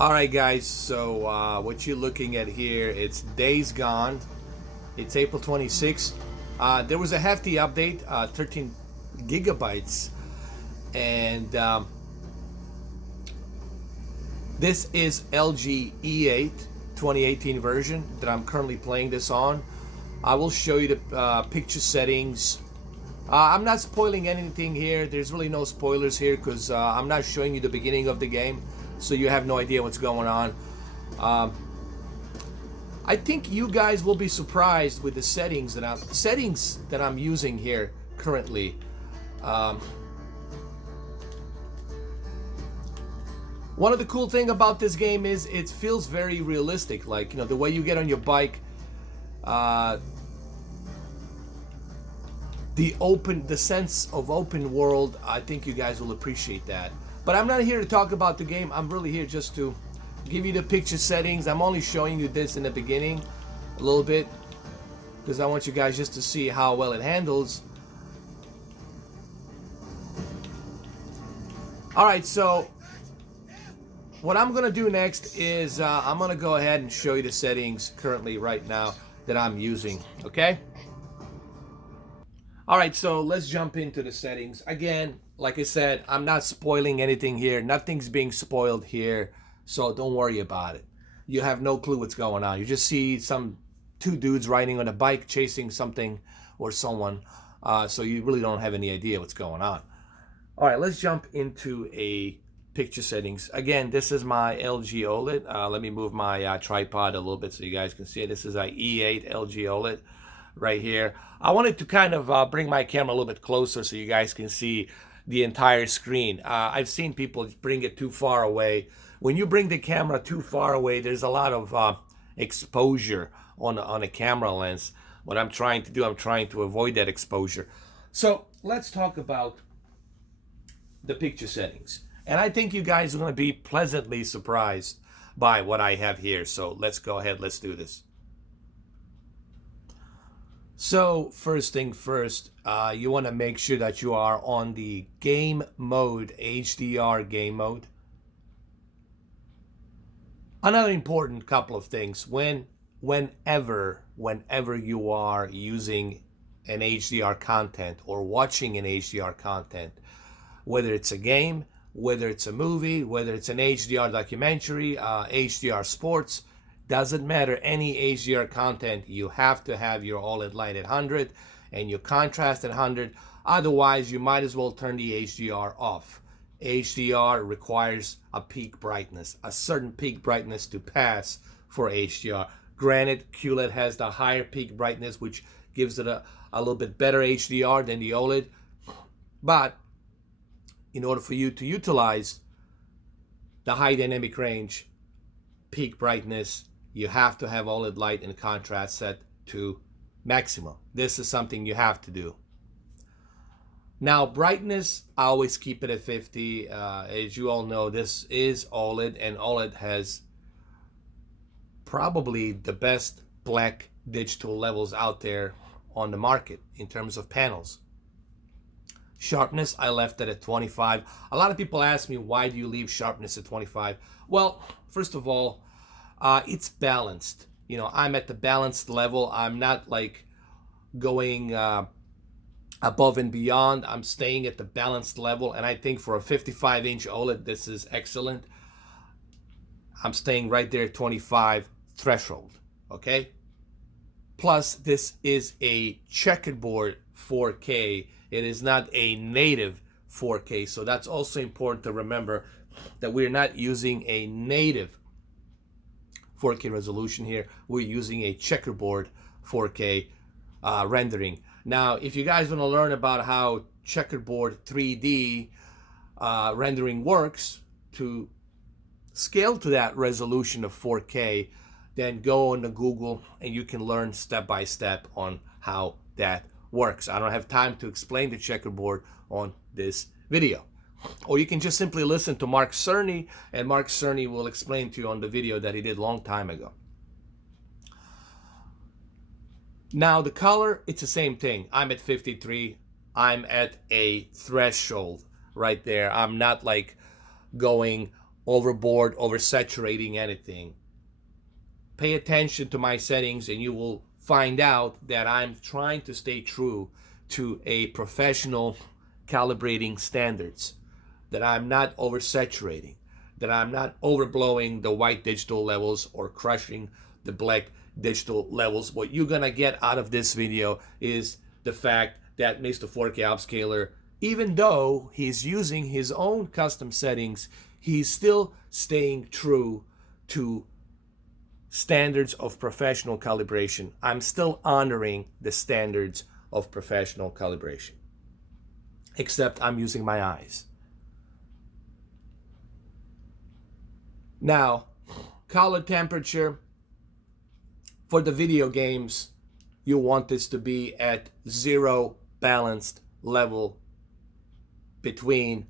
All right, guys. So what you're looking at here, it's Days Gone. It's April 26th. There was a hefty update, 13 gigabytes, and this is LG E8 2018 version that I'm currently playing this on. I will show you the picture settings. I'm not spoiling anything here. There's really no spoilers here because I'm not showing you the beginning of the game, so you have no idea what's going on. Um, I think you guys will be surprised with the settings that I'm using here currently. Um, One of the cool thing about this game is it feels very realistic. Like, the way you get on your bike, uh, the sense of open world. I think you guys will appreciate that. But I'm not here to talk about the game. I'm really here just to give you the picture settings. I'm only showing you this in the beginning a little bit because I want you guys just to see how well it handles. All right, so what I'm gonna do next is I'm gonna go ahead and show you the settings currently right now that I'm using. Okay. All right, so let's jump into the settings. Again, like I said, I'm not spoiling anything here. Nothing's being spoiled here, so don't worry about it. You have no clue what's going on. You just see some two dudes riding on a bike chasing something or someone, so you really don't have any idea what's going on. All right, let's jump into a picture settings. Again, this is my LG OLED. Let me move my tripod a little bit so you guys can see it. This is a E8 LG OLED right here. I wanted to kind of bring my camera a little bit closer so you guys can see the entire screen. I've seen people bring it too far away. When you bring the camera too far away, there's a lot of exposure on a camera lens. What I'm trying to do, I'm trying to avoid that exposure. So let's talk about the picture settings. And I think you guys are going to be pleasantly surprised by what I have here. So let's go ahead, let's do this. So first thing first, you want to make sure that you are on the game mode, HDR game mode. Another important couple of things, whenever you are using an HDR content or watching an HDR content, whether it's a game, whether it's a movie, whether it's an HDR documentary, HDR sports, doesn't matter, any HDR content, you have to have your OLED light at 100 and your contrast at 100. Otherwise, you might as well turn the HDR off. HDR requires a peak brightness, a certain peak brightness to pass for HDR. Granted, QLED has the higher peak brightness, which gives it a little bit better HDR than the OLED. But in order for you to utilize the high dynamic range, peak brightness, you have to have OLED light and contrast set to maximum. This is something you have to do. Now, brightness, I always keep it at 50. As you all know, this is OLED, and OLED has probably the best black digital levels out there on the market in terms of panels. Sharpness, I left it at 25. A lot of people ask me, why do you leave sharpness at 25? Well, first of all, it's balanced. I'm at the balanced level. I'm not like going above and beyond. I'm staying at the balanced level, and I think for a 55-inch OLED, this is excellent. I'm staying right there at 25 threshold, okay? Plus, this is a checkerboard 4K. It is not a native 4K, so that's also important to remember that we're not using a native 4K resolution here. We're using a checkerboard 4K rendering. Now, if you guys want to learn about how checkerboard 3D rendering works to scale to that resolution of 4K, then go on to Google and you can learn step by step on how that works. I don't have time to explain the checkerboard on this video. Or you can just simply listen to Mark Cerny, and Mark Cerny will explain to you on the video that he did a long time ago. Now the color, it's the same thing. I'm at 53. I'm at a threshold right there. I'm not like going overboard, oversaturating anything. Pay attention to my settings and you will find out that I'm trying to stay true to a professional calibrating standards, that I'm not oversaturating, that I'm not overblowing the white digital levels or crushing the black digital levels. What you're gonna get out of this video is the fact that Mr. 4K Upscaler, even though he's using his own custom settings, he's still staying true to standards of professional calibration. I'm still honoring the standards of professional calibration, except I'm using my eyes. Now, color temperature for the video games, you want this to be at 0 balanced level between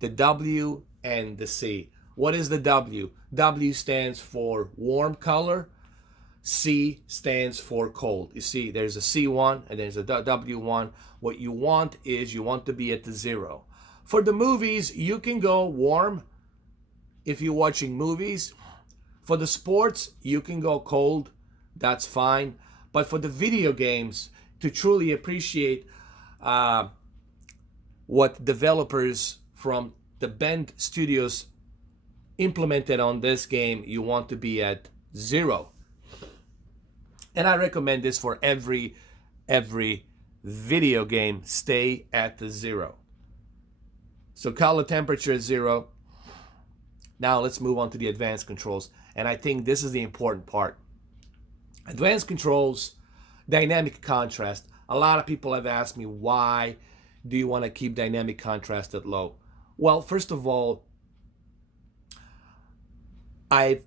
the W and the C. What is the W? W stands for warm color. C stands for cold. You see, there's a C1 and there's a W1. What you want is you want to be at the 0. For the movies, you can go warm if you're watching movies. For the sports, you can go cold. That's fine. But for the video games, to truly appreciate what developers from the Bend Studios implemented on this game, you want to be at 0. And I recommend this for every video game. Stay at the 0. So color temperature is 0. Now let's move on to the advanced controls. And I think this is the important part. Advanced controls, dynamic contrast. A lot of people have asked me, why do you want to keep dynamic contrast at low? Well, first of all, I've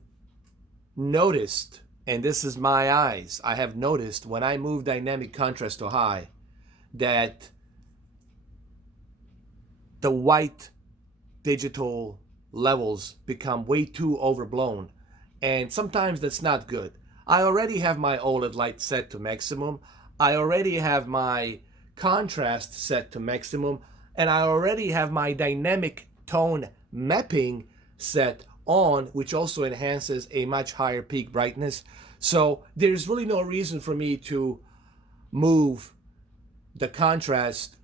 noticed, and this is my eyes, I have noticed when I move dynamic contrast to high, that the white digital levels become way too overblown, and sometimes that's not good. I already have my OLED light set to maximum. I already have my contrast set to maximum, and I already have my dynamic tone mapping set on, which also enhances a much higher peak brightness. So there's really no reason for me to move the contrast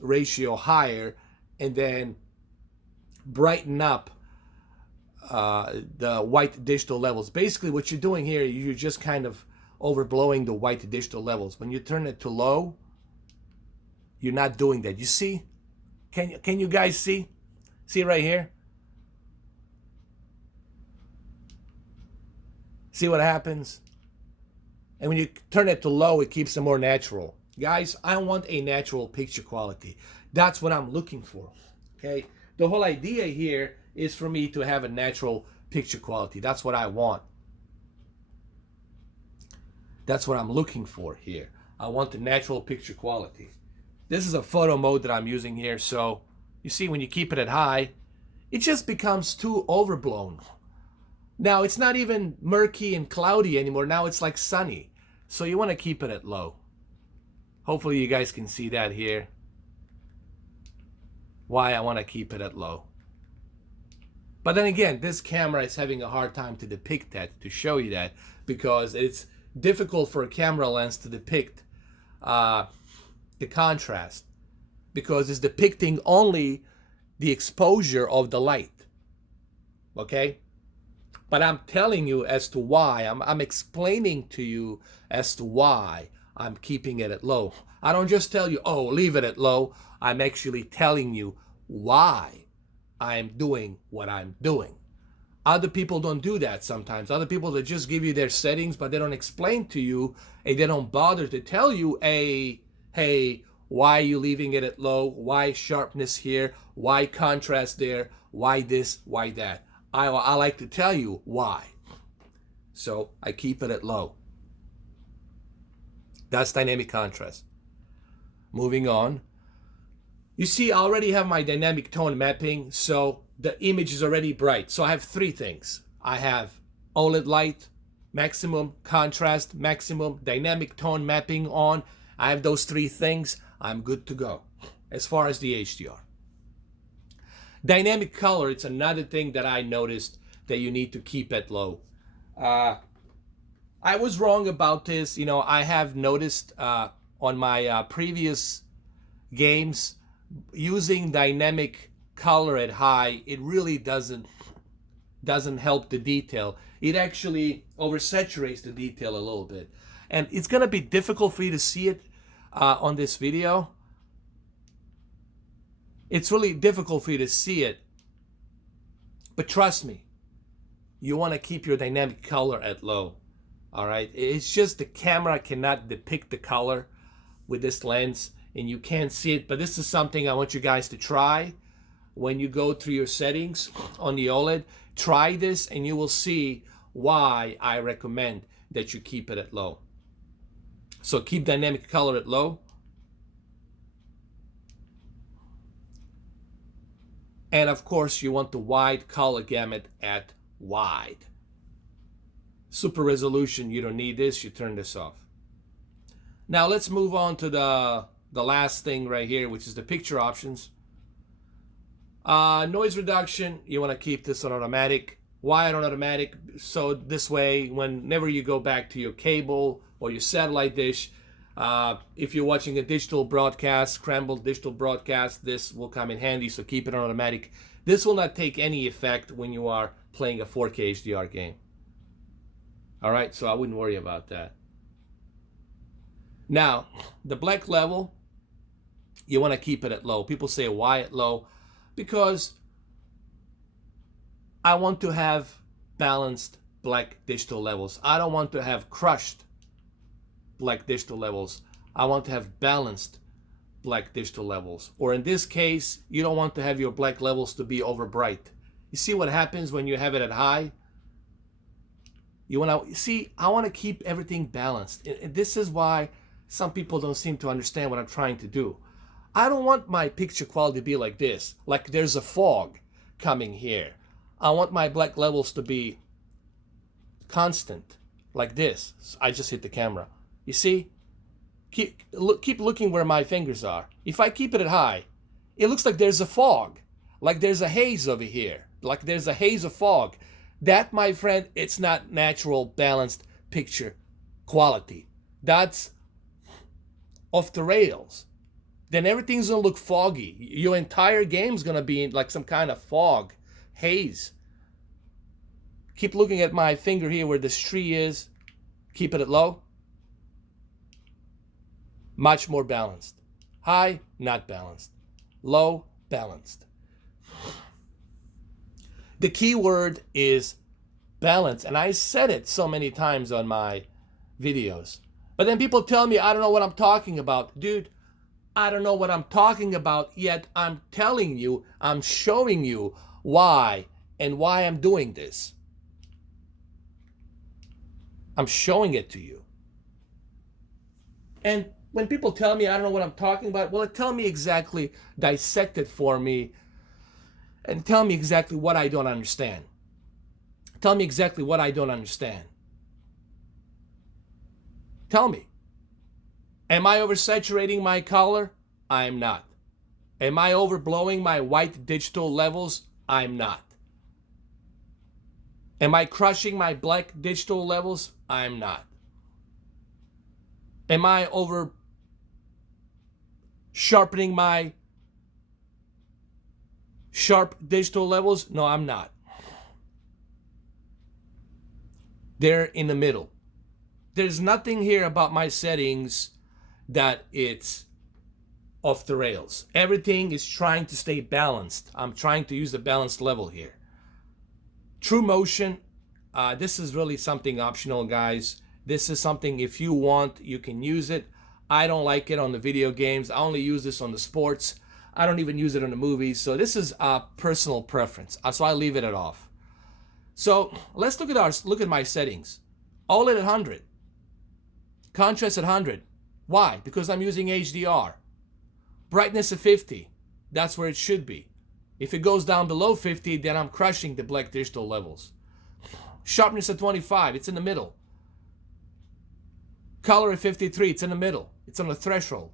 ratio higher and then brighten up the white digital levels. Basically what you're doing here, you're just kind of overblowing the white digital levels. When you turn it to low, you're not doing that. You see? Can you guys see? See right here? See what happens? And when you turn it to low, it keeps it more natural. Guys, I want a natural picture quality. That's what I'm looking for. Okay? The whole idea here is for me to have a natural picture quality. That's what I want. That's what I'm looking for here. I want the natural picture quality. This is a photo mode that I'm using here. So you see, when you keep it at high, it just becomes too overblown. Now it's not even murky and cloudy anymore. Now it's like sunny. So you want to keep it at low. Hopefully you guys can see that here. Why I want to keep it at low. But then again, this camera is having a hard time to depict that, to show you that, because it's difficult for a camera lens to depict the contrast, because it's depicting only the exposure of the light. Okay? But I'm telling you as to why. I'm explaining to you as to why I'm keeping it at low. I don't just tell you, oh, leave it at low. I'm actually telling you why I'm doing what I'm doing. Other people don't do that sometimes. Other people, they just give you their settings, but they don't explain to you, and they don't bother to tell you, hey, why are you leaving it at low? Why sharpness here? Why contrast there? Why this? Why that? I like to tell you why. So I keep it at low. That's dynamic contrast. Moving on. You see, I already have my dynamic tone mapping, so the image is already bright. So I have three things. I have OLED light, maximum, contrast, maximum, dynamic tone mapping on. I have those three things. I'm good to go as far as the HDR. Dynamic color, it's another thing that I noticed that you need to keep at low. I was wrong about this. You know, I have noticed on my previous games, using dynamic color at high, it really doesn't help the detail. It actually oversaturates the detail a little bit. And it's going to be difficult for you to see it on this video. It's really difficult for you to see it. But trust me, you want to keep your dynamic color at low. All right? It's just the camera cannot depict the color with this lens, and you can't see it. But this is something I want you guys to try when you go through your settings on the OLED. Try this and you will see why I recommend that you keep it at low. So keep dynamic color at low. And of course, you want the wide color gamut at wide. Super resolution, you don't need this, you turn this off. Now let's move on to the last thing right here, which is the picture options. Noise reduction, you want to keep this on automatic. Why on automatic? So this way, whenever you go back to your cable or your satellite dish, if you're watching a digital broadcast, scrambled digital broadcast, this will come in handy, so keep it on automatic. This will not take any effect when you are playing a 4K HDR game. All right, so I wouldn't worry about that. Now, the black level, you want to keep it at low. People say, why at low? Because I want to have balanced black digital levels. I don't want to have crushed black digital levels. I want to have balanced black digital levels. Or in this case, you don't want to have your black levels to be over bright. You see what happens when you have it at high? You want to see, I want to keep everything balanced. And this is why some people don't seem to understand what I'm trying to do. I don't want my picture quality to be like this, like there's a fog coming here. I want my black levels to be constant, like this. I just hit the camera. You see? Keep looking where my fingers are. If I keep it at high, it looks like there's a fog, like there's a haze over here, like there's a haze of fog. That, my friend, it's not natural, balanced picture quality. That's off the rails. Then everything's gonna look foggy. Your entire game's gonna be in like some kind of fog, haze. Keep looking at my finger here where this tree is. Keep it at low. Much more balanced. High, not balanced. Low, balanced. The key word is balance, and I said it so many times on my videos. But then people tell me, I don't know what I'm talking about. Dude, I don't know what I'm talking about, yet I'm telling you, I'm showing you why and why I'm doing this. I'm showing it to you. And when people tell me I don't know what I'm talking about, well, tell me exactly, dissect it for me, and tell me exactly what I don't understand. Tell me exactly what I don't understand. Tell me. Am I oversaturating my color? I'm not. Am I overblowing my white digital levels? I'm not. Am I crushing my black digital levels? I'm not. Am I over sharpening my sharp digital levels? No, I'm not. They're in the middle. There's nothing here about my settings that it's off the rails. Everything is trying to stay balanced. I'm trying to use the balanced level here. True motion, this is really something optional, guys. This is something, if you want, you can use it. I don't like it on the video games. I only use this on the sports. I don't even use it on the movies. So this is a personal preference. So I leave it at off. So let's look at my settings. OLED at 100. Contrast at 100. Why? Because I'm using HDR. Brightness at 50. That's where it should be. If it goes down below 50, then I'm crushing the black digital levels. Sharpness at 25. It's in the middle. Color at 53. It's in the middle. It's on the threshold.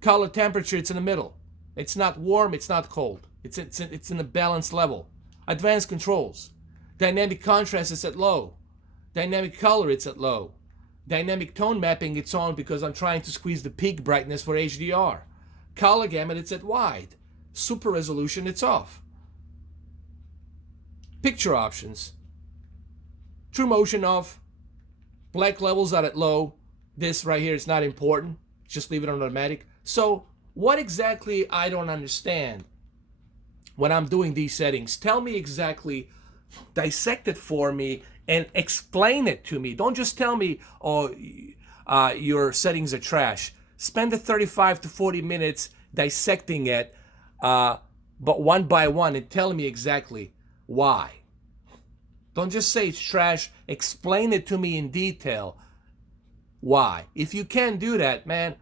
Color temperature, it's in the middle. It's not warm, it's not cold. It's in the balance level. Advanced controls. Dynamic contrast is at low. Dynamic color, it's at low. Dynamic tone mapping, it's on because I'm trying to squeeze the peak brightness for HDR. Color gamut, it's at wide. Super resolution, it's off. Picture options. True motion off. Black levels are at low. This right here is not important. Just leave it on automatic. So what exactly I don't understand when I'm doing these settings? Tell me exactly, dissect it for me and explain it to me. Don't just tell me, oh, your settings are trash. Spend the 35 to 40 minutes dissecting it, but one by one, and tell me exactly why. Don't just say it's trash. Explain it to me in detail. Why? If you can't do that, man,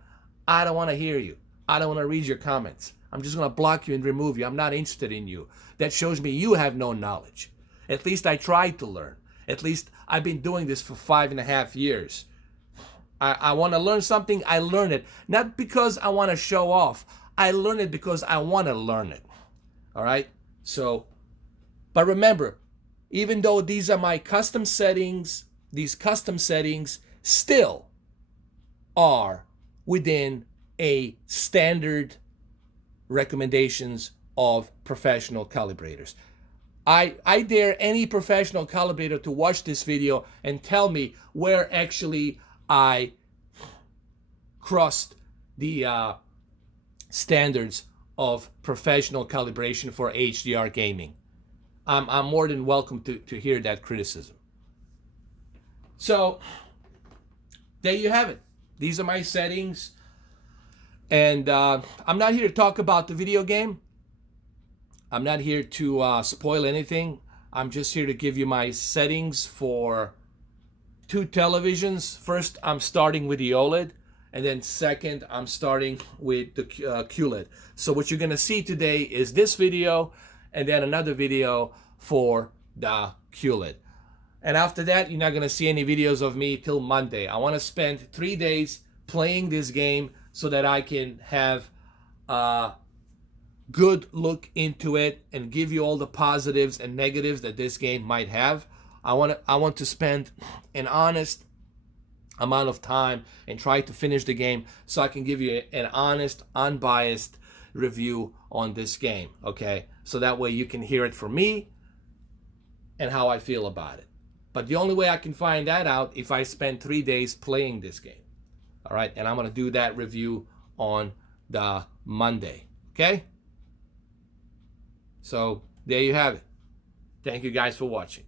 I don't want to hear you. I don't want to read your comments. I'm just going to block you and remove you. I'm not interested in you. That shows me you have no knowledge. At least I tried to learn. At least I've been doing this for 5.5 years. I want to learn something, I learn it. Not because I want to show off. I learn it because I want to learn it. All right? So, but remember, even though these are my custom settings, these custom settings still are within a standard recommendations of professional calibrators. I dare any professional calibrator to watch this video and tell me where actually I crossed the standards of professional calibration for HDR gaming. I'm more than welcome to hear that criticism. So there you have it. These are my settings. And I'm not here to talk about the video game. I'm not here to spoil anything. I'm just here to give you my settings for 2 televisions. First, I'm starting with the Oled. And then second, I'm starting with the QLED. So what you're going to see today is this video and then another video for the QLED. And after that, you're not going to see any videos of me till Monday. I want to spend 3 days playing this game so that I can have a good look into it and give you all the positives and negatives that this game might have. I want to spend an honest amount of time and try to finish the game so I can give you an honest, unbiased review on this game, okay? So that way you can hear it from me and how I feel about it. But the only way I can find that out if I spend 3 days playing this game. All right, and I'm going to do that review on the Monday, okay? So there you have it. Thank you guys for watching.